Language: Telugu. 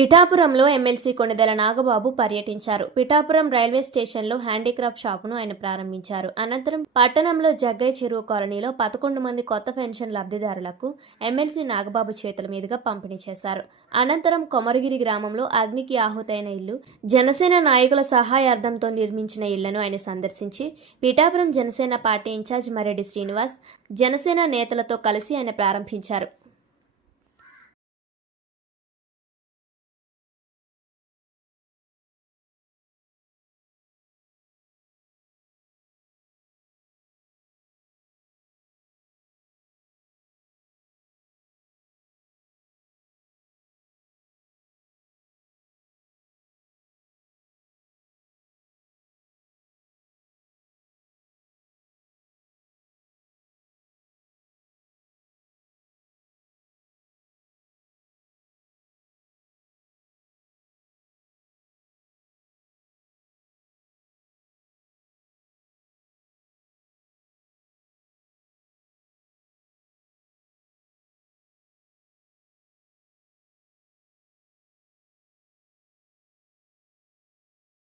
పిఠాపురంలో ఎమ్మెల్సీ కొణిదెల నాగబాబు పర్యటించారు. పిఠాపురం రైల్వే స్టేషన్లో హ్యాండీక్రాఫ్ట్ షాపును ఆయన ప్రారంభించారు. అనంతరం పట్టణంలో జగ్గయ్య చెరువు కాలనీలో పదకొండు మంది కొత్త పెన్షన్ లబ్ధిదారులకు ఎమ్మెల్సీ నాగబాబు చేతుల మీదుగా పంపిణీ చేశారు. అనంతరం కొమరగిరి గ్రామంలో అగ్నికి ఆహుతైన ఇల్లు జనసేన నాయకుల సహాయార్థంతో నిర్మించిన ఇళ్ళను ఆయన సందర్శించి పిఠాపురం జనసేన పార్టీ ఇన్ఛార్జ్ మరెడ్డి శ్రీనివాస్ జనసేన నేతలతో కలిసి ఆయన ప్రారంభించారు.